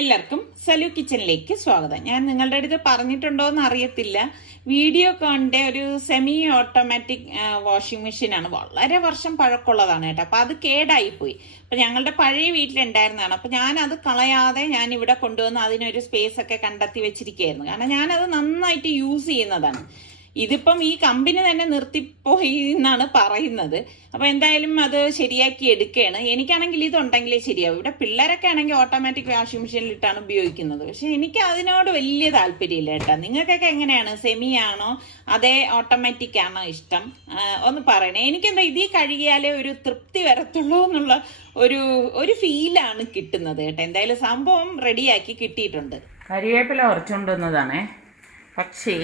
എല്ലാവർക്കും സലു കിച്ചണിലേക്ക് സ്വാഗതം. ഞാൻ നിങ്ങളുടെ അടുത്ത് പറഞ്ഞിട്ടുണ്ടോ എന്ന് അറിയത്തില്ല. വീഡിയോ കോണിൻ്റെ ഒരു സെമി ഓട്ടോമാറ്റിക് വാഷിംഗ് മെഷീനാണ്. വളരെ വർഷം പഴക്കമുള്ളതാണ് കേട്ടോ. അപ്പോൾ അത് കേടായിപ്പോയി. അപ്പം ഞങ്ങളുടെ പഴയ വീട്ടിലുണ്ടായിരുന്നതാണ്. അപ്പം ഞാനത് കളയാതെ ഞാൻ ഇവിടെ കൊണ്ടുവന്ന് അതിനൊരു സ്പേസ് ഒക്കെ കണ്ടെത്തി വെച്ചിരിക്കുകയായിരുന്നു. കാരണം ഞാനത് നന്നായിട്ട് യൂസ് ചെയ്യുന്നതാണ്. ഇതിപ്പം ഈ കമ്പനി തന്നെ നിർത്തിപ്പോയി എന്നാണ് പറയുന്നത്. അപ്പോൾ എന്തായാലും അത് ശരിയാക്കി എടുക്കുകയാണ്. എനിക്കാണെങ്കിൽ ഇതുണ്ടെങ്കിലേ ശരിയാവും. ഇവിടെ പിള്ളേരൊക്കെ ആണെങ്കിൽ ഓട്ടോമാറ്റിക് വാഷിംഗ് മെഷീനിലിട്ടാണ് ഉപയോഗിക്കുന്നത്. പക്ഷെ എനിക്ക് അതിനോട് വലിയ താല്പര്യമില്ല കേട്ടോ. നിങ്ങൾക്കൊക്കെ എങ്ങനെയാണ്? സെമി ആണോ അതേ ഓട്ടോമാറ്റിക് ആണോ ഇഷ്ടം? ഒന്ന് പറയണേ. എനിക്കെന്താ ഇതിൽ കഴുകിയാലേ ഒരു തൃപ്തി വരത്തുള്ളൂ എന്നുള്ള ഒരു ഫീലാണ് കിട്ടുന്നത് കേട്ടോ. എന്തായാലും സംഭവം റെഡിയാക്കി കിട്ടിയിട്ടുണ്ട്. കരിവേപ്പില ഉറച്ചുകൊണ്ടുവന്നതാണേ. പക്ഷേ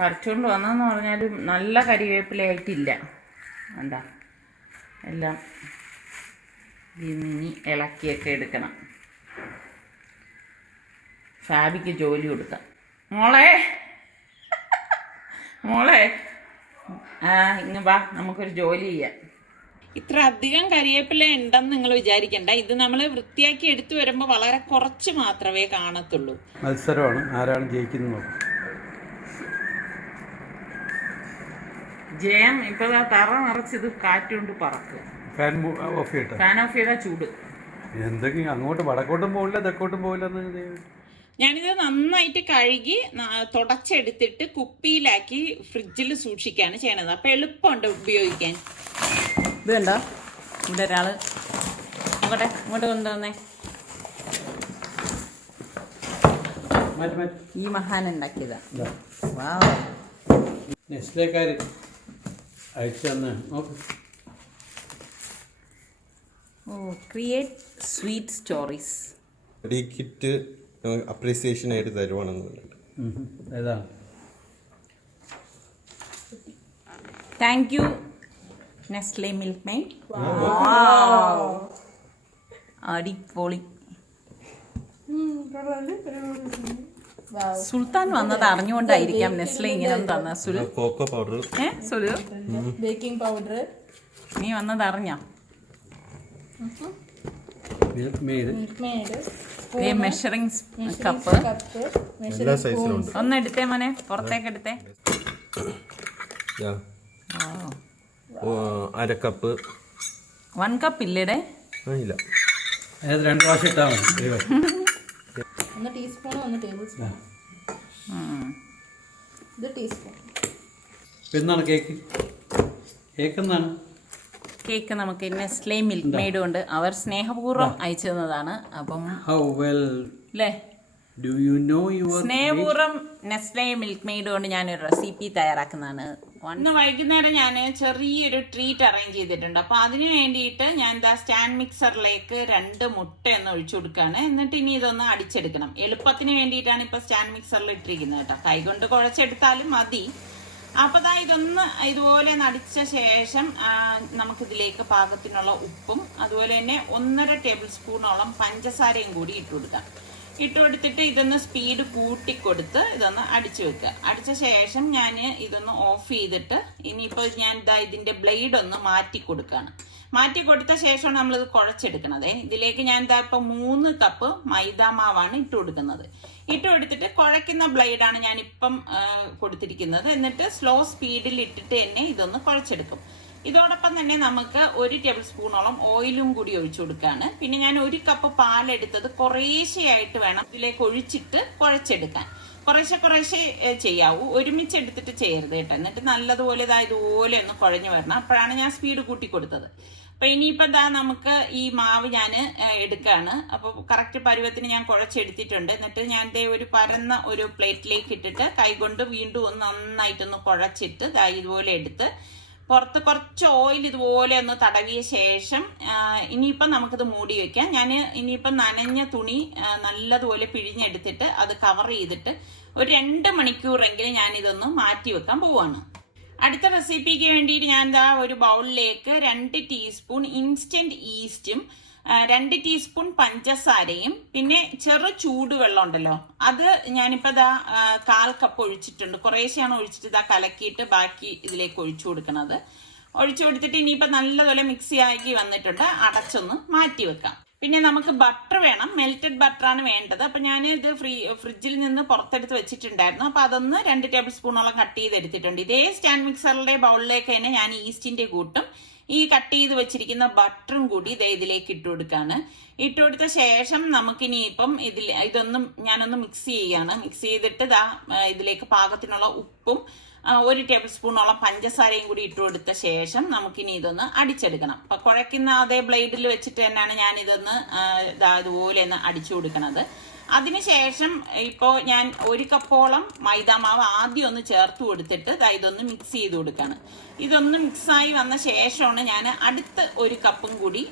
പറിച്ചുകൊണ്ട് വന്നതെന്ന് പറഞ്ഞാലും നല്ല കരിവേപ്പിലയായിട്ടില്ല. എന്താ എല്ലാം ഇനി ഇളക്കിയൊക്കെ എടുക്കണം. ഷാബിക്ക് ജോലി കൊടുക്കാം. മോളെ ഇങ്ങ് വാ, നമുക്കൊരു ജോലി ചെയ്യാം. ഇത്ര അധികം കരിവേപ്പില ഉണ്ടെന്ന് നിങ്ങൾ വിചാരിക്കണ്ട. ഇത് നമ്മൾ വൃത്തിയാക്കി എടുത്തു വരുമ്പോൾ വളരെ കുറച്ച് മാത്രമേ കാണത്തുള്ളൂ. മത്സരമാണ്, ആരാണ് ജയിക്കുന്നത്. ജയം ഇപ്പൊ തറ നിറച്ചത് കാറ്റുകൊണ്ട് പറക്കും. ഫാൻ ഓഫ് ചെയ്താ ചൂട്. എന്തെങ്കിലും അങ്ങോട്ട് വടക്കോട്ടും പോകില്ല തെക്കോട്ടും പോകില്ല. ഞാനിത് നന്നായിട്ട് കഴുകി തുടച്ചെടുത്തിട്ട് കുപ്പിയിലാക്കി ഫ്രിഡ്ജിൽ സൂക്ഷിക്കുകയാണ് ചെയ്യണത്. അപ്പൊ എളുപ്പമുണ്ട് ഉപയോഗിക്കാൻ. ഇത് കണ്ടോ, ഇവിടെ ഒരാള് ഇങ്ങോട്ട് കൊണ്ടുവന്നേ. ഈ മഹാൻ ഉണ്ടാക്കിയതാ. വാവ്, നെസ്ലേക്കാര് അയച്ചു തന്നെ. Create sweet stories. ഈ കിറ്റ് അപ്രീസിയേഷൻ ആയിട്ട് തരുവാണെന്നുണ്ട്. ഏതാണ്? Thank you Nestle milk made. അടിപൊളി. സുൽത്താൻ വന്നത് അറിഞ്ഞുകൊണ്ടായിരിക്കാം നെസ്ലെ ഇങ്ങനെ തന്ന. Coco powder, Sulu baking powder. നീ വന്നത് അറിഞ്ഞോ? മെഷറിംഗ് കപ്പ് എല്ലാ സൈസിലും ഉണ്ട്. ഒന്ന് എടുത്തേ മോനെ, പുറത്തേക്ക് എടുത്തേ. അര കപ്പ്. 1 കപ്പ് ഇല്ലേടെ? ഇല്ല, 2 പ്രാവശ്യം ഇട്ടാൽ മതി. ഒന്ന് ടീസ്പൂൺ, ഒന്ന് ടേബിൾ സ്പൂൺ. ഇത് ടീസ്പൂൺ. എന്നാണ് കേക്ക്? എന്നാണ് കേക്ക് നമുക്ക് നെസ്ലെ മിൽക്ക് മെയ്ഡ് കൊണ്ട് അവർ സ്നേഹപൂർവ്വം അയച്ചു തന്നതാണ്. അപ്പം അല്ലേ, സ്നേഹപൂർവ്വം നെസ്ലെ മിൽക്ക് മെയ്ഡ് കൊണ്ട് ഞാനൊരു റെസിപ്പി തയ്യാറാക്കുന്നതാണ്. ഇന്ന് വൈകുന്നേരം ഞാൻ ചെറിയൊരു ട്രീറ്റ് അറേഞ്ച് ചെയ്തിട്ടുണ്ട്. അപ്പൊ അതിന് വേണ്ടിയിട്ട് ഞാൻ സ്റ്റാൻഡ് മിക്സറിലേക്ക് 2 മുട്ട ഒന്ന് ഒഴിച്ചു കൊടുക്കുകയാണ്. എന്നിട്ട് ഇനി ഇതൊന്ന് അടിച്ചെടുക്കണം. എളുപ്പത്തിന് വേണ്ടിയിട്ടാണ് ഇപ്പൊ സ്റ്റാൻഡ് മിക്സറിൽ ഇട്ടിരിക്കുന്നത് കേട്ടോ. കൈകൊണ്ട് കുഴച്ചെടുത്താലും മതി. അപ്പൊ ഇതൊന്ന് ഇതുപോലെ അടിച്ച ശേഷം നമുക്കിതിലേക്ക് പാകത്തിനുള്ള ഉപ്പും അതുപോലെ തന്നെ 1.5 ടേബിൾ സ്പൂണോളം പഞ്ചസാരയും കൂടി ഇട്ടുകൊടുത്തിട്ട് ഇതൊന്ന് സ്പീഡ് കൂട്ടിക്കൊടുത്ത് ഇതൊന്ന് അടിച്ചു വെക്കുക. അടിച്ച ശേഷം ഞാൻ ഇതൊന്ന് ഓഫ് ചെയ്തിട്ട് ഇനിയിപ്പോൾ ഞാൻ ഇതിന്റെ ബ്ലേഡ് ഒന്ന് മാറ്റി കൊടുക്കുകയാണ്. മാറ്റി കൊടുത്ത ശേഷമാണ് നമ്മളിത് കുഴച്ചെടുക്കണത്. ഇതിലേക്ക് ഞാൻ ഇപ്പൊ 3 കപ്പ് മൈദാമാവാണ് ഇട്ട് കൊടുക്കുന്നത്. ഇട്ട് കൊടുത്തിട്ട് കുഴയ്ക്കുന്ന ബ്ലേഡാണ് ഞാൻ ഇപ്പം കൊടുത്തിരിക്കുന്നത്. എന്നിട്ട് സ്ലോ സ്പീഡിൽ ഇട്ടിട്ട് തന്നെ ഇതൊന്ന് കുഴച്ചെടുക്കും. ഇതോടൊപ്പം തന്നെ നമുക്ക് 1 ടേബിൾ സ്പൂണോളം ഓയിലും കൂടി ഒഴിച്ചു കൊടുക്കുകയാണ്. പിന്നെ ഞാൻ 1 കപ്പ് പാലെടുത്തത് കുറേശ്ശെയായിട്ട് വേണം ഇതിലേക്ക് ഒഴിച്ചിട്ട് കുഴച്ചെടുക്കാൻ. കുറേശ്ശെ ചെയ്യാവൂ, ഒരുമിച്ച് എടുത്തിട്ട് ചെയ്യരുത് കേട്ടോ. എന്നിട്ട് നല്ലതുപോലെ ഇതുപോലെ ഒന്ന് കുഴഞ്ഞു വരണം. അപ്പോഴാണ് ഞാൻ സ്പീഡ് കൂട്ടി കൊടുത്തത്. അപ്പൊ ഇനിയിപ്പോ നമുക്ക് ഈ മാവ് ഞാൻ എടുക്കുകയാണ്. അപ്പൊ കറക്റ്റ് പരുവത്തിന് ഞാൻ കുഴച്ചെടുത്തിട്ടുണ്ട്. എന്നിട്ട് ഞാൻ ഒരു പരന്ന ഒരു പ്ലേറ്റിലേക്ക് ഇട്ടിട്ട് കൈകൊണ്ട് വീണ്ടും ഒന്ന് നന്നായിട്ടൊന്ന് കുഴച്ചിട്ട് ഇതുപോലെ എടുത്ത് പുറത്ത് കുറച്ച് ഓയിൽ ഇതുപോലെ ഒന്ന് തടവിയ ശേഷം ഇനിയിപ്പം നമുക്കിത് മൂടി വെക്കാം. ഞാൻ ഇനിയിപ്പം നനഞ്ഞ തുണി നല്ലതുപോലെ പിഴിഞ്ഞെടുത്തിട്ട് അത് കവർ ചെയ്തിട്ട് ഒരു 2 മണിക്കൂറെങ്കിലും ഞാൻ ഇതൊന്ന് മാറ്റി വെക്കാൻ പോവാണ്. അടുത്ത റെസിപ്പിക്ക് വേണ്ടിയിട്ട് ഞാൻ ഒരു ബൗളിലേക്ക് 2 ടീസ്പൂൺ ഇൻസ്റ്റന്റ് ഈസ്റ്റും 2 ടീസ്പൂൺ പഞ്ചസാരയും പിന്നെ ചെറു ചൂടുവെള്ളം ഉണ്ടല്ലോ അത് ഞാനിപ്പോ 1/4 കപ്പ് ഒഴിച്ചിട്ടുണ്ട്. കുറേശ്ശെയാണ് ഒഴിച്ചിട്ട് കലക്കിയിട്ട് ബാക്കി ഇതിലേക്ക് ഒഴിച്ചു കൊടുക്കുന്നത്. ഒഴിച്ചു കൊടുത്തിട്ട് ഇനിയിപ്പോ നല്ലതുപോലെ മിക്സി ആക്കി വന്നിട്ടുണ്ട്. അടച്ചൊന്ന് മാറ്റി വെക്കാം. പിന്നെ നമുക്ക് ബട്ടർ വേണം, മെൽറ്റഡ് ബട്ടറാണ് വേണ്ടത്. അപ്പം ഞാൻ ഇത് ഫ്രിഡ്ജിൽ നിന്ന് പുറത്തെടുത്ത് വെച്ചിട്ടുണ്ടായിരുന്നു. അപ്പം അതൊന്ന് 2 ടേബിൾ സ്പൂണോളം കട്ട് ചെയ്തെടുത്തിട്ടുണ്ട്. ഇതേ സ്റ്റാൻഡ് മിക്സറിന്റെ ബൗളിലേക്ക് തന്നെ ഞാൻ ഈസ്റ്റിന്റെ കൂട്ടും ഈ കട്ട് ചെയ്ത് വെച്ചിരിക്കുന്ന ബട്ടറും കൂടി ഇതിലേക്ക് ഇട്ട് കൊടുക്കാണ്. ഇട്ട് കൊടുത്ത ശേഷം നമുക്കിനി ഇപ്പം ഇതൊന്നും ഞാനൊന്ന് മിക്സ് ചെയ്യാണ്. മിക്സ് ചെയ്തിട്ട് ഇതിലേക്ക് പാകത്തിനുള്ള ഉപ്പും 1 ടേബിൾ സ്പൂണോളം പഞ്ചസാരയും കൂടി ഇട്ട് കൊടുത്ത ശേഷം നമുക്കിനി ഇതൊന്ന് അടിച്ചെടുക്കണം. അപ്പൊ കുഴക്കുന്ന അതേ ബ്ലേഡിൽ വെച്ചിട്ട് തന്നെയാണ് ഞാൻ ഇതൊന്ന് ഇതുപോലെ ഒന്ന് അടിച്ചു കൊടുക്കണത്. അതിനുശേഷം ഇപ്പോൾ ഞാൻ 1 കപ്പോളം മൈദാമാവ് ആദ്യം ഒന്ന് ചേർത്ത് കൊടുത്തിട്ട് ഇതൊന്ന് മിക്സ് ചെയ്ത് കൊടുക്കാണ്. ഇതൊന്ന് മിക്സായി വന്ന ശേഷമാണ് ഞാൻ അടുത്ത 1 കപ്പും കൂടി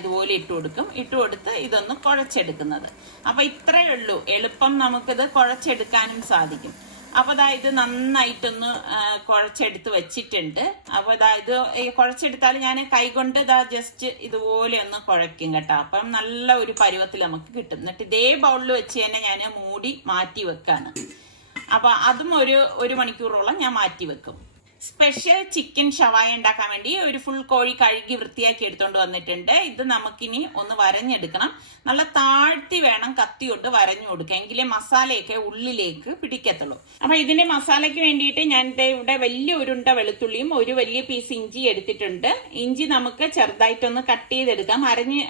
ഇതുപോലെ ഇട്ട് കൊടുക്കും. ഇട്ട് കൊടുത്ത് ഇതൊന്ന് കുഴച്ചെടുക്കുന്നത്. അപ്പൊ ഇത്രയേ ഉള്ളൂ, എളുപ്പം നമുക്കിത് കുഴച്ചെടുക്കാനും സാധിക്കും. അപ്പൊ ഇത് നന്നായിട്ടൊന്ന് കുഴച്ചെടുത്ത് വെച്ചിട്ടുണ്ട്. അപ്പൊ ഇത് കുഴച്ചെടുത്താൽ ഞാൻ കൈകൊണ്ട് ജസ്റ്റ് ഇതുപോലെ ഒന്ന് കുഴയ്ക്കും കേട്ടോ. അപ്പം നല്ല ഒരു പരുവത്തിൽ നമുക്ക് കിട്ടും. എന്നിട്ട് ഇതേ ബൗളിൽ വെച്ച് തന്നെ ഞാൻ മൂടി മാറ്റി വെക്കാണ്. അപ്പൊ അതും ഒരു മണിക്കൂറോളം ഞാൻ മാറ്റി വെക്കും. സ്പെഷ്യൽ ചിക്കൻ ഷവായ ഉണ്ടാക്കാൻ വേണ്ടി ഒരു ഫുൾ കോഴി കഴുകി വൃത്തിയാക്കി എടുത്തോണ്ട് വന്നിട്ടുണ്ട്. ഇത് നമുക്കിനി ഒന്ന് വരഞ്ഞെടുക്കണം. നല്ല താഴ്ത്തി വേണം കത്തി കൊണ്ട് വരഞ്ഞു കൊടുക്കുക, എങ്കിലേ മസാലയൊക്കെ ഉള്ളിലേക്ക് പിടിക്കത്തുള്ളൂ. അപ്പൊ ഇതിന്റെ മസാലയ്ക്ക് വേണ്ടിയിട്ട് ഞാൻ ഇവിടെ വലിയ ഉരുണ്ട വെളുത്തുള്ളിയും 1 വലിയ പീസ് ഇഞ്ചി എടുത്തിട്ടുണ്ട്. ഇഞ്ചി നമുക്ക് ചെറുതായിട്ടൊന്ന് കട്ട് ചെയ്തെടുക്കാം, അരഞ്ഞ്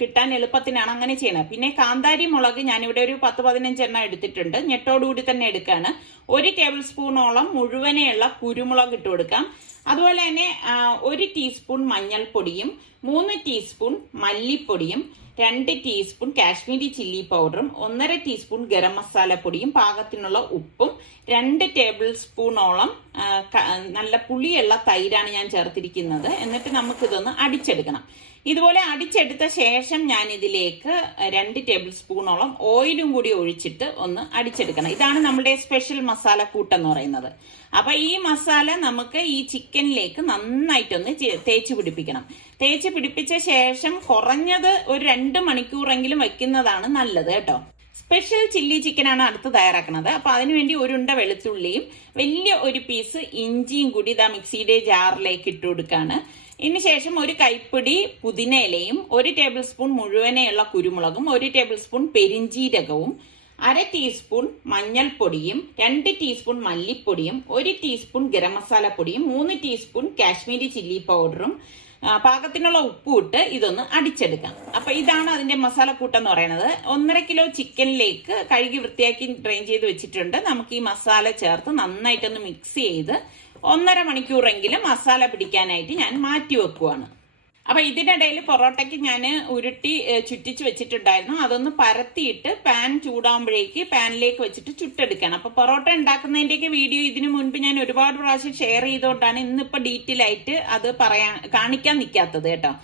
കിട്ടാൻ എളുപ്പത്തിനാണ് അങ്ങനെ ചെയ്യണത്. പിന്നെ കാന്താരി മുളക് ഞാനിവിടെ ഒരു 10-15 എണ്ണം എടുത്തിട്ടുണ്ട്, ഞെട്ടോടുകൂടി തന്നെ എടുക്കാണ്. 1 ടേബിൾ സ്പൂണോളം മുഴുവനെയുള്ള കുരുമുളക് ഇട്ട് കൊടുക്കാം. അതുപോലെ തന്നെ 1 ടീസ്പൂൺ മഞ്ഞൾപ്പൊടിയും 3 ടീസ്പൂൺ മല്ലിപ്പൊടിയും 2 ടീസ്പൂൺ കാശ്മീരി ചില്ലി പൗഡറും 1.5 ടീസ്പൂൺ ഗരം മസാല പൊടിയും പാകത്തിനുള്ള ഉപ്പും 2 ടേബിൾ സ്പൂണോളം നല്ല പുളിയുള്ള തൈരാണ് ഞാൻ ചേർത്തിരിക്കുന്നത്. എന്നിട്ട് നമുക്കിതൊന്ന് അടിച്ചെടുക്കണം. ഇതുപോലെ അടിച്ചെടുത്ത ശേഷം ഞാൻ ഇതിലേക്ക് 2 ടേബിൾ സ്പൂണോളം ഓയിലും കൂടി ഒഴിച്ചിട്ട് ഒന്ന് അടിച്ചെടുക്കണം. ഇതാണ് നമ്മുടെ സ്പെഷ്യൽ മസാല കൂട്ടെന്ന് പറയുന്നത്. അപ്പൊ ഈ മസാല നമുക്ക് ഈ ചിക്കനിലേക്ക് നന്നായിട്ടൊന്ന് തേച്ച് പിടിപ്പിക്കണം. തേച്ച് പിടിപ്പിച്ച ശേഷം കുറഞ്ഞത് ഒരു 2 മണിക്കൂറെങ്കിലും വെക്കുന്നതാണ് നല്ലത് കേട്ടോ. സ്പെഷ്യൽ ചില്ലി ചിക്കനാണ് അടുത്ത് തയ്യാറാക്കുന്നത്. അപ്പൊ അതിനുവേണ്ടി 1 ഉണ്ട വെളുത്തുള്ളിയും വലിയ 1 പീസ് ഇഞ്ചിയും കൂടി മിക്സിയുടെ ജാറിലേക്ക് ഇട്ട് കൊടുക്കാണ്. ഇതിനുശേഷം 1 കൈപ്പിടി പുതിനയിലയും 1 ടേബിൾ സ്പൂൺ മുഴുവനെയുള്ള കുരുമുളകും 1 ടേബിൾ സ്പൂൺ പെരിഞ്ജീരകവും 1/2 ടീസ്പൂൺ മഞ്ഞൾപ്പൊടിയും 2 ടീസ്പൂൺ മല്ലിപ്പൊടിയും 1 ടീസ്പൂൺ ഗരം മസാല പൊടിയും 3 ടീസ്പൂൺ കാശ്മീരി ചില്ലി പൗഡറും പാകത്തിനുള്ള ഉപ്പും ഇട്ട് ഇതൊന്ന് അടിച്ചെടുക്കാം. അപ്പൊ ഇതാണ് അതിന്റെ മസാലക്കൂട്ടെന്ന് പറയുന്നത്. 1.5 കിലോ ചിക്കനിലേക്ക് കഴുകി വൃത്തിയാക്കി ഡ്രെയിൻ ചെയ്ത് വെച്ചിട്ടുണ്ട്. നമുക്ക് ഈ മസാല ചേർത്ത് നന്നായിട്ടൊന്ന് മിക്സ് ചെയ്ത് 1.5 മണിക്കൂറെങ്കിലും മസാല പിടിക്കാനായിട്ട് ഞാൻ മാറ്റി വെക്കുവാണ്. അപ്പൊ ഇതിനിടയിൽ പൊറോട്ടയ്ക്ക് ഞാൻ ഉരുട്ടി ചുറ്റിച്ച് വെച്ചിട്ടുണ്ടായിരുന്നു. അതൊന്ന് പരത്തിയിട്ട് പാൻ ചൂടാകുമ്പോഴേക്ക് പാനിലേക്ക് വെച്ചിട്ട് ചുട്ടെടുക്കണം. അപ്പൊ പൊറോട്ട ഉണ്ടാക്കുന്നതിന്റെയൊക്കെ വീഡിയോ ഇതിനു മുൻപ് ഞാൻ ഒരുപാട് പ്രാവശ്യം ഷെയർ ചെയ്തുകൊണ്ടാണ് ഇന്നിപ്പോ ഡീറ്റെയിൽ ആയിട്ട് അത് കാണിക്കാൻ നിൽക്കാത്തത് കേട്ടോ.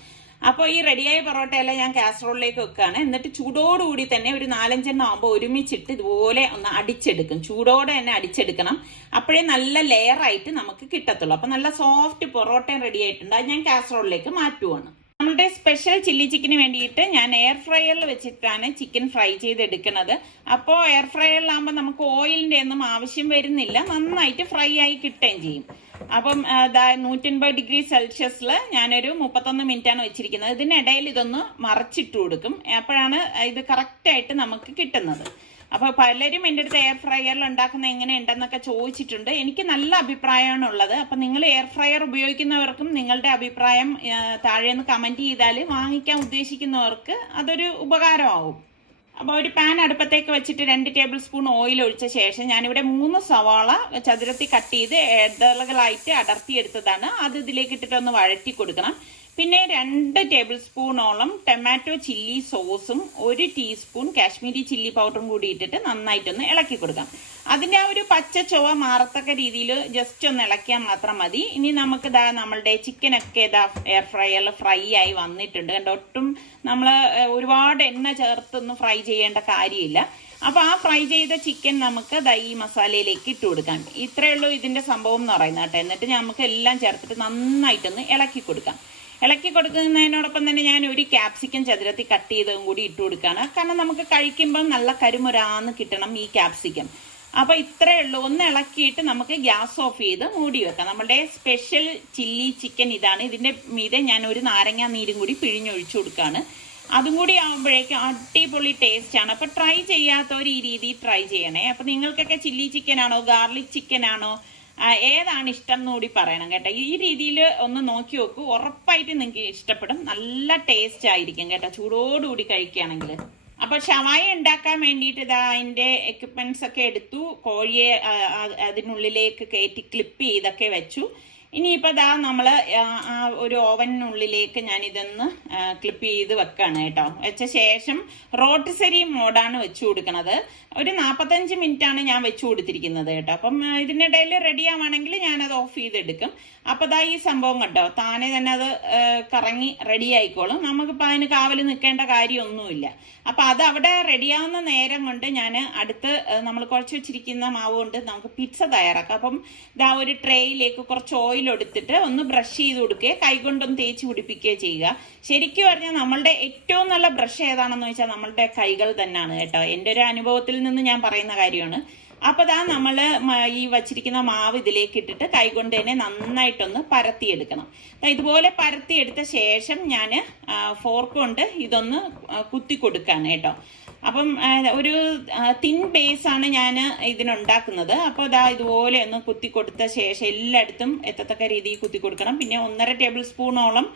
അപ്പോൾ ഈ റെഡിയായ പൊറോട്ടയെല്ലാം ഞാൻ കാസറോളിലേക്ക് വെക്കുകയാണ്. എന്നിട്ട് ചൂടോടുകൂടി തന്നെ ഒരു 4-5 എണ്ണം ആകുമ്പോൾ ഒരുമിച്ചിട്ട് ഇതുപോലെ ഒന്ന് അടിച്ചെടുക്കും. ചൂടോടെ തന്നെ അടിച്ചെടുക്കണം, അപ്പോഴേ നല്ല ലെയർ ആയിട്ട് നമുക്ക് കിട്ടത്തുള്ളൂ. അപ്പൊ നല്ല സോഫ്റ്റ് പൊറോട്ടയും റെഡി ആയിട്ടുണ്ട്. അത് ഞാൻ കാസറോളിലേക്ക് മാറ്റുവാണ്. നമ്മുടെ സ്പെഷ്യൽ ചില്ലി ചിക്കന് വേണ്ടിയിട്ട് ഞാൻ എയർ ഫ്രയറിൽ വെച്ചിട്ടാണ് ചിക്കൻ ഫ്രൈ ചെയ്തെടുക്കുന്നത്. അപ്പോൾ എയർ ഫ്രയറിലാകുമ്പോൾ നമുക്ക് ഓയിലിന്റെ ഒന്നും ആവശ്യം വരുന്നില്ല, നന്നായിട്ട് ഫ്രൈ ആയി കിട്ടുകയും ചെയ്യും. അപ്പം 180 ഡിഗ്രി സെൽഷ്യസിൽ ഞാനൊരു 31 മിനിറ്റാണ് വെച്ചിരിക്കുന്നത്. ഇതിനിടയിൽ ഇതൊന്ന് മറച്ചിട്ട് കൊടുക്കും, അപ്പോഴാണ് ഇത് കറക്റ്റായിട്ട് നമുക്ക് കിട്ടുന്നത്. അപ്പൊ പലരും എൻ്റെ അടുത്ത് എയർ ഫ്രയറിൽ ഉണ്ടാക്കുന്ന എങ്ങനെയുണ്ടെന്നൊക്കെ ചോദിച്ചിട്ടുണ്ട്. എനിക്ക് നല്ല അഭിപ്രായമാണ് ഉള്ളത്. അപ്പൊ നിങ്ങൾ എയർ ഫ്രയർ ഉപയോഗിക്കുന്നവർക്കും നിങ്ങളുടെ അഭിപ്രായം താഴെ കമന്റ് ചെയ്താൽ വാങ്ങിക്കാൻ ഉദ്ദേശിക്കുന്നവർക്ക് അതൊരു ഉപകാരമാവും. അപ്പോൾ ഒരു പാൻ അടുപ്പത്തേക്ക് വെച്ചിട്ട് 2 ടേബിൾ സ്പൂൺ ഓയിൽ ഒഴിച്ച ശേഷം ഞാനിവിടെ 3 സവാള ചതുരത്തി കട്ട് ചെയ്ത് ഇടകളായിട്ട് അടർത്തിയെടുത്തതാണ്. അത് ഇതിലേക്ക് ഇട്ടിട്ട് ഒന്ന് വഴറ്റി കൊടുക്കണം. പിന്നെ 2 ടേബിൾ സ്പൂണോളം ടൊമാറ്റോ ചില്ലി സോസും 1 ടീസ്പൂൺ കാശ്മീരി ചില്ലി പൗഡറും കൂടി ഇട്ടിട്ട് നന്നായിട്ടൊന്ന് ഇളക്കി കൊടുക്കാം. അതിന്റെ ആ ഒരു പച്ച ചുവ മാറത്തക്ക രീതിയിൽ ജസ്റ്റ് ഒന്ന് ഇളക്കിയാൽ മാത്രം മതി. ഇനി നമുക്ക് നമ്മളുടെ ചിക്കനൊക്കെ എയർ ഫ്രയറിൽ ഫ്രൈ ആയി വന്നിട്ടുണ്ട്. കണ്ടോ, ഒട്ടും നമ്മൾ ഒരുപാട് എണ്ണ ചേർത്തൊന്നും ഫ്രൈ ചെയ്യേണ്ട കാര്യമില്ല. അപ്പൊ ആ ഫ്രൈ ചെയ്ത ചിക്കൻ നമുക്ക് ഈ മസാലയിലേക്ക് ഇട്ട് കൊടുക്കാം. ഇത്രയേ ഉള്ളൂ ഇതിന്റെ സംഭവം എന്ന് പറയുന്നത് കേട്ടോ. എന്നിട്ട് നമുക്ക് എല്ലാം ചേർത്തിട്ട് നന്നായിട്ടൊന്ന് ഇളക്കി കൊടുക്കാം. ഇളക്കി കൊടുക്കുന്നതിനോടൊപ്പം തന്നെ ഞാൻ ഒരു ക്യാപ്സിക്കം ചതുരത്തി കട്ട് ചെയ്തതും കൂടി ഇട്ട് കൊടുക്കുകയാണ്. കാരണം നമുക്ക് കഴിക്കുമ്പോൾ നല്ല കരുമുരാന്ന് കിട്ടണം ഈ ക്യാപ്സിക്കം. അപ്പൊ ഇത്രയേ ഉള്ളൂ. ഒന്ന് ഇളക്കിയിട്ട് നമുക്ക് ഗ്യാസ് ഓഫ് ചെയ്ത് മൂടി വെക്കാം. നമ്മുടെ സ്പെഷ്യൽ ചില്ലി ചിക്കൻ ഇതാണ്. ഇതിന്റെ മീതെ ഞാൻ ഒരു നാരങ്ങാ നീരും കൂടി പിഴിഞ്ഞൊഴിച്ചു കൊടുക്കുകയാണ്. അതും കൂടി ആകുമ്പോഴേക്കും അടിപൊളി ടേസ്റ്റാണ്. അപ്പോൾ ട്രൈ ചെയ്യാത്തവർ ഈ രീതി ട്രൈ ചെയ്യണേ. അപ്പോൾ നിങ്ങൾക്കൊക്കെ ചില്ലി ചിക്കൻ ആണോ ഗാർലിക് ചിക്കൻ ആണോ ഏതാണ് ഇഷ്ടം എന്ന് കൂടി പറയണം കേട്ടോ. ഈ രീതിയിൽ ഒന്ന് നോക്കി നോക്കൂ, ഉറപ്പായിട്ട് നിങ്ങൾക്ക് ഇഷ്ടപ്പെടും. നല്ല ടേസ്റ്റ് ആയിരിക്കും കേട്ടോ ചൂടോടുകൂടി കഴിക്കുകയാണെങ്കിൽ. അപ്പോൾ ഷവായ ഉണ്ടാക്കാൻ വേണ്ടിയിട്ട് ഇതാ അതിൻ്റെ എക്യുപ്മെൻറ്റ്സ് ഒക്കെ എടുത്തു. കോഴിയെ അതിനുള്ളിലേക്ക് കയറ്റി ക്ലിപ്പ് ചെയ്തൊക്കെ വെച്ചു. ഇനിയിപ്പോൾ ഇതാ നമ്മൾ ഒരു ഓവനുള്ളിലേക്ക് ഞാനിതൊന്ന് ക്ലിപ്പ് ചെയ്ത് വെക്കുകയാണ് കേട്ടോ. വെച്ച ശേഷം റോട്ടിസറി മോഡാണ് വെച്ചു കൊടുക്കുന്നത്. ഒരു 45 മിനിറ്റാണ് ഞാൻ വെച്ചു കൊടുത്തിരിക്കുന്നത് കേട്ടോ. അപ്പം ഇതിനിടയിൽ റെഡി ആവുകയാണെങ്കിൽ ഞാനത് ഓഫ് ചെയ്തെടുക്കും. അപ്പോൾ ഇതാ ഈ സംഭവം കണ്ടോ, താനെ തന്നെ അത് കറങ്ങി റെഡി ആയിക്കോളും. നമുക്കിപ്പോൾ അതിന് കാവൽ നിൽക്കേണ്ട കാര്യമൊന്നുമില്ല. അപ്പോൾ അത് അവിടെ റെഡിയാവുന്ന നേരം കൊണ്ട് ഞാൻ അടുത്ത് നമ്മൾ കുഴച്ച് വെച്ചിരിക്കുന്ന മാവ് കൊണ്ട് നമുക്ക് പിസ്സ തയ്യാറാക്കാം. അപ്പം ഇതാ ഒരു ട്രേയിലേക്ക് കുറച്ച് ഓയിൽ എടുത്തിട്ട് ഒന്ന് ബ്രഷ് ചെയ്ത് കൊടുക്കുകയോ കൈകൊണ്ടൊന്ന് തേച്ച് പിടിപ്പിക്കുകയോ ചെയ്യുക. ശരിക്കും പറഞ്ഞാൽ നമ്മളുടെ ഏറ്റവും നല്ല ബ്രഷ് ഏതാണെന്ന് വെച്ചാൽ നമ്മളുടെ കൈകൾ തന്നെയാണ് കേട്ടോ. എൻ്റെ ഒരു അനുഭവത്തിൽ നിന്ന് ഞാൻ പറയുന്ന കാര്യമാണ്. അപ്പോൾ ഇതാ നമ്മൾ ഈ വച്ചിരിക്കുന്ന മാവ് ഇതിലേക്ക് ഇട്ടിട്ട് കൈകൊണ്ട് തന്നെ നന്നായിട്ടൊന്ന് പരത്തിയെടുക്കണം. ഇതുപോലെ പരത്തിയെടുത്ത ശേഷം ഞാൻ ഫോർക്ക് കൊണ്ട് ഇതൊന്ന് കുത്തി കൊടുക്കുകയാണ് കേട്ടോ. അപ്പം ഒരു തിൻ ബേസാണ് ഞാൻ ഇതിനുണ്ടാക്കുന്നത്. അപ്പോൾ ഇതാ ഇതുപോലെ ഒന്ന് കുത്തി കൊടുത്ത ശേഷം എല്ലായിടത്തും എത്തത്തക്ക രീതിയിൽ കുത്തി കൊടുക്കണം. പിന്നെ 1.5 ടേബിൾ സ്പൂണോളം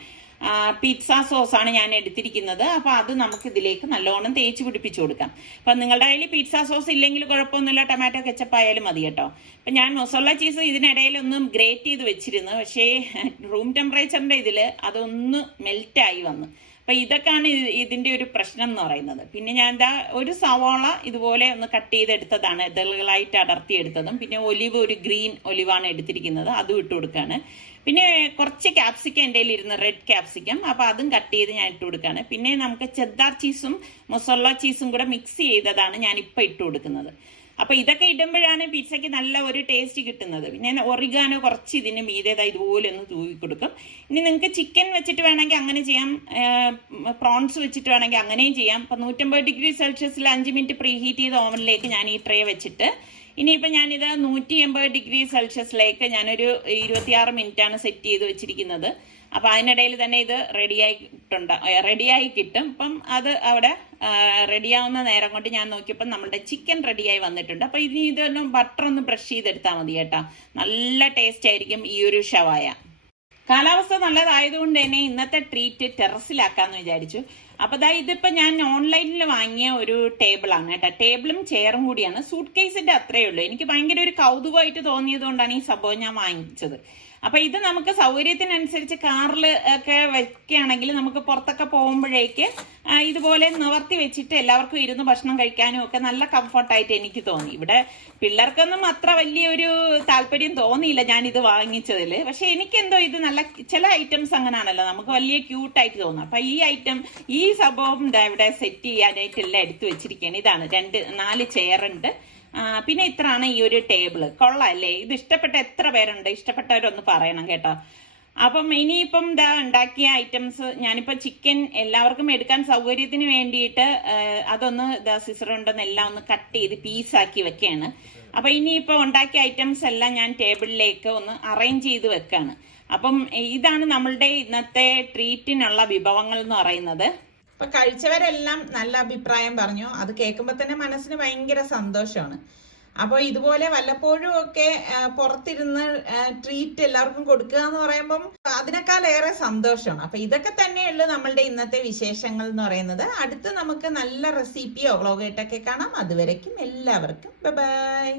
പിസ്സ സോസാണ് ഞാൻ എടുത്തിരിക്കുന്നത്. അപ്പോൾ അത് നമുക്ക് ഇതിലേക്ക് നല്ലോണം തേച്ച് പിടിപ്പിച്ചു കൊടുക്കാം. അപ്പം നിങ്ങളുടെ കയ്യിൽ പിസ്സ സോസ് ഇല്ലെങ്കിൽ കുഴപ്പമൊന്നുമില്ല, ടൊമാറ്റോ കെച്ചപ്പ് ആയാലും മതി കേട്ടോ. അപ്പം ഞാൻ മൊസോള ചീസ് ഇതിനിടയിലൊന്നും ഗ്രേറ്റ് ചെയ്ത് വെച്ചിരുന്നു. പക്ഷേ റൂം ടെമ്പറേച്ചറിൻ്റെ ഇതിൽ അതൊന്ന് മെൽറ്റായി വന്നു. അപ്പം ഇതൊക്കെയാണ് ഇതിൻ്റെ ഒരു പ്രശ്നം എന്ന് പറയുന്നത്. പിന്നെ ഞാൻ എന്താ ഒരു സവാള ഇതുപോലെ ഒന്ന് കട്ട് ചെയ്തെടുത്തതാണ്, ഇതളുകളായിട്ട് അടർത്തിയെടുത്തതും. പിന്നെ ഒലിവ്, ഒരു ഗ്രീൻ ഒലിവാണ് എടുത്തിരിക്കുന്നത്, അതും ഇട്ട് കൊടുക്കുകയാണ്. പിന്നെ കുറച്ച് ക്യാപ്സിക്കം എൻ്റെ കയ്യിൽ ഇരുന്ന് റെഡ് ക്യാപ്സിക്കം, അപ്പോൾ അതും കട്ട് ചെയ്ത് ഞാൻ ഇട്ട് കൊടുക്കുകയാണ്. പിന്നെ നമുക്ക് ചെദ്ദാർ ചീസും മൊസോള ചീസും കൂടെ മിക്സ് ചെയ്തതാണ് ഞാനിപ്പോൾ ഇട്ട് കൊടുക്കുന്നത്. അപ്പോൾ ഇതൊക്കെ ഇടുമ്പോഴാണ് പിസ്സയ്ക്ക് നല്ല ഒരു ടേസ്റ്റ് കിട്ടുന്നത്. പിന്നെ ഒറിഗാനോ കുറച്ച് ഇതിന് മീതേതാ ഇതുപോലെ ഒന്ന് തൂവി കൊടുക്കും. ഇനി നിങ്ങൾക്ക് ചിക്കൻ വെച്ചിട്ട് വേണമെങ്കിൽ അങ്ങനെ ചെയ്യാം, പ്രോൺസ് വെച്ചിട്ട് വേണമെങ്കിൽ അങ്ങനെയും ചെയ്യാം. അപ്പോൾ 150 ഡിഗ്രി സെൽഷ്യസിൽ 5 മിനിറ്റ് പ്രീ ഹീറ്റ് ചെയ്ത ഓവനിലേക്ക് ഞാൻ ഈ ട്രേ വെച്ചിട്ട് ഇനിയിപ്പോൾ ഞാനിത് 180 ഡിഗ്രി സെൽഷ്യസിലേക്ക് ഞാനൊരു 26 മിനിറ്റാണ് സെറ്റ് ചെയ്ത് വെച്ചിരിക്കുന്നത്. അപ്പോൾ അതിനിടയിൽ തന്നെ ഇത് റെഡിയായി കിട്ടും. അപ്പം അത് അവിടെ റെഡിയാവുന്ന നേരം കൊണ്ട് ഞാൻ നോക്കിയപ്പോൾ നമ്മുടെ ചിക്കൻ റെഡിയായി വന്നിട്ടുണ്ട്. അപ്പോൾ ഇനി ഇതൊന്ന് ബട്ടർ ഒന്ന് ബ്രഷ് ചെയ്തെടുത്താൽ മതി കേട്ടോ. നല്ല ടേസ്റ്റ് ആയിരിക്കും ഈ ഒരു ഷവായ. കാലാവസ്ഥ നല്ലതായതുകൊണ്ട് തന്നെ ഇന്നത്തെ ട്രീറ്റ് ടെറസിലാക്കാമെന്ന് വിചാരിച്ചു. അപ്പോൾ ദാ ഇതിപ്പോൾ ഞാൻ ഓൺലൈനിൽ വാങ്ങിയ ഒരു ടേബിളാണ് കേട്ടോ. ടേബിളും ചെയറും കൂടിയാണ്. സൂട്ട് കേസിൻ്റെ അത്രയേ ഉള്ളൂ. എനിക്ക് ഭയങ്കര ഒരു കൗതുകമായിട്ട് തോന്നിയത് കൊണ്ടാണ് ഈ സംഭവം ഞാൻ വാങ്ങിച്ചത്. അപ്പോൾ ഇത് നമുക്ക് സൗകര്യത്തിനനുസരിച്ച് കാറിൽ ഒക്കെ വെക്കുകയാണെങ്കിൽ നമുക്ക് പുറത്തൊക്കെ പോകുമ്പോഴേക്ക് ഇതുപോലെ നിവർത്തി വെച്ചിട്ട് എല്ലാവർക്കും ഇരുന്ന് ഭക്ഷണം കഴിക്കാനും ഒക്കെ നല്ല കംഫർട്ടായിട്ട് എനിക്ക് തോന്നി. ഇവിടെ പിള്ളേർക്കൊന്നും അത്ര വലിയൊരു താല്പര്യം തോന്നിയില്ല ഞാനിത് വാങ്ങിച്ചതിൽ. പക്ഷെ എനിക്കെന്തോ ഇത് നല്ല ചില ഐറ്റംസ് അങ്ങനെയാണല്ലോ, നമുക്ക് വലിയ ക്യൂട്ടായിട്ട് തോന്നും. അപ്പം ഈ സംഭവം ഇവിടെ സെറ്റ് ചെയ്യാനായിട്ട് എല്ലാം എടുത്തു വെച്ചിരിക്കുകയാണ്. ഇതാണ് 4 ചെയറുണ്ട്. പിന്നെ ഇത്രയാണ് ഈ ഒരു ടേബിള്. കൊള്ളാല്ലേ? ഇത് ഇഷ്ടപ്പെട്ട എത്ര പേരുണ്ട്? ഇഷ്ടപ്പെട്ടവരൊന്ന് പറയണം കേട്ടോ. അപ്പം ഇനിയിപ്പം ഇതാ ഉണ്ടാക്കിയ ഐറ്റംസ് ഞാനിപ്പോൾ ചിക്കൻ എല്ലാവർക്കും എടുക്കാൻ സൗകര്യത്തിന് വേണ്ടിയിട്ട് അതൊന്ന് ഇതാ സിസർ ഉണ്ടെന്ന് എല്ലാം ഒന്ന് കട്ട് ചെയ്ത് പീസാക്കി വെക്കുകയാണ്. അപ്പം ഇനിയിപ്പോൾ ഉണ്ടാക്കിയ ഐറ്റംസ് എല്ലാം ഞാൻ ടേബിളിലേക്ക് ഒന്ന് അറേഞ്ച് ചെയ്ത് വെക്കുകയാണ്. അപ്പം ഇതാണ് നമ്മളുടെ ഇന്നത്തെ ട്രീറ്റിനുള്ള വിഭവങ്ങൾ എന്ന് പറയുന്നത്. അപ്പൊ കഴിച്ചവരെല്ലാം നല്ല അഭിപ്രായം പറഞ്ഞു. അത് കേൾക്കുമ്പോൾ തന്നെ മനസ്സിന് ഭയങ്കര സന്തോഷമാണ്. അപ്പോൾ ഇതുപോലെ വല്ലപ്പോഴും ഒക്കെ പുറത്തിരുന്ന് ട്രീറ്റ് എല്ലാവർക്കും കൊടുക്കുക എന്ന് പറയുമ്പം അതിനേക്കാൾ ഏറെ സന്തോഷമാണ്. അപ്പൊ ഇതൊക്കെ തന്നെയുള്ളൂ നമ്മളുടെ ഇന്നത്തെ വിശേഷങ്ങൾ എന്ന് പറയുന്നത്. അടുത്ത് നമുക്ക് നല്ല റെസിപ്പിയോ വ്ളോഗായിട്ടൊക്കെ കാണാം. അതുവരയ്ക്കും എല്ലാവർക്കും ബൈ.